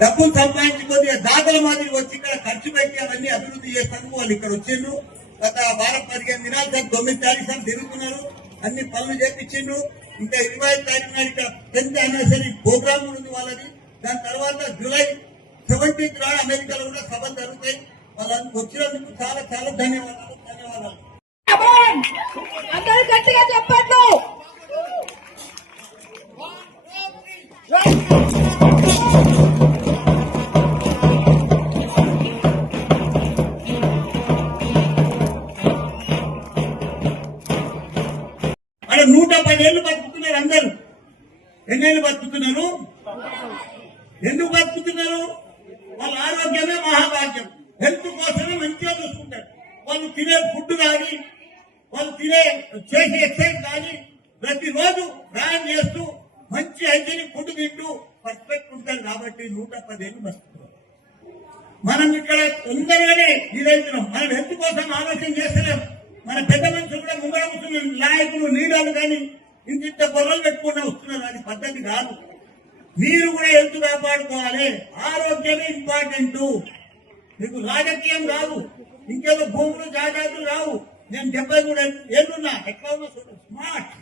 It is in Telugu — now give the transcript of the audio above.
డబ్బులు సంపాదించి కొద్దిగా దాతల మాదిరి వచ్చి ఇక్కడ ఖర్చు పెట్టి అవన్నీ అభివృద్ధి చేస్తాను వాళ్ళు ఇక్కడ వచ్చిండ్రు. గత వారం పదిహేను దినాలు సార్ తొమ్మిది తారీఖు సార్ తిరుగుతున్నారు. అన్ని పనులు చేపించిండ్రు. ఇంకా ఇరవై ఐదు తారీఖు నాడు ఇక్కడ టెన్త్ యానివర్సరీ ప్రోగ్రామ్ ఉంది వాళ్ళది. దాని తర్వాత జూలై సెవెంటీన్త్ నాడు అమెరికాలో కూడా సభలు జరుగుతాయి. వాళ్ళందరూ వచ్చినందుకు చాలా చాలా ధన్యవాదాలు ధన్యవాదాలు. అందరూ గట్టిగా చెప్పట్లు అక్కడ నూట పదేళ్ళు బతుకుతున్నారు అందరూ. ఎన్నేళ్ళు బతుకుతున్నారు? ఎందుకు బతుకుతున్నారు? వాళ్ళ ఆరోగ్యమే మహాభాగ్యం. హెల్త్ కోసమే మంచిగా చూసుకుంటారు. వాళ్ళు తినే ఫుడ్ కానీ వాళ్ళు తినే చేసే ఎక్సైజ్ కానీ ప్రతిరోజు వ్యాయామం చేస్తూ మంచి హైజీనిక్ ఫుడ్ తింటూ పర్ఫెక్ట్ ఉంటారు కాబట్టి నూట పదేళ్ళు బతుకుతున్నారు. మనం ఇక్కడ తొందరగానే ఇదైతున్నాం మనం హెల్త్ కోసం ఆలోచన చేస్తలేం. మన పెద్ద మనుషులు నాయకులు లీడర్లు కానీ ఇంత ఇంత పొరలు పెట్టుకుని వస్తున్నారు అది పద్ధతి కాదు. మీరు కూడా హెల్త్ కాపాడుకోవాలి? ఆరోగ్యమే ఇంపార్టెంట్ మీకు రాజకీయం రాదు. ఇంకేదో భూములు జాగ్రత్తలు రావు. నేను డెబ్బై మూడు ఏళ్ళున్నా ఎట్లా ఉన్నా స్మార్ట్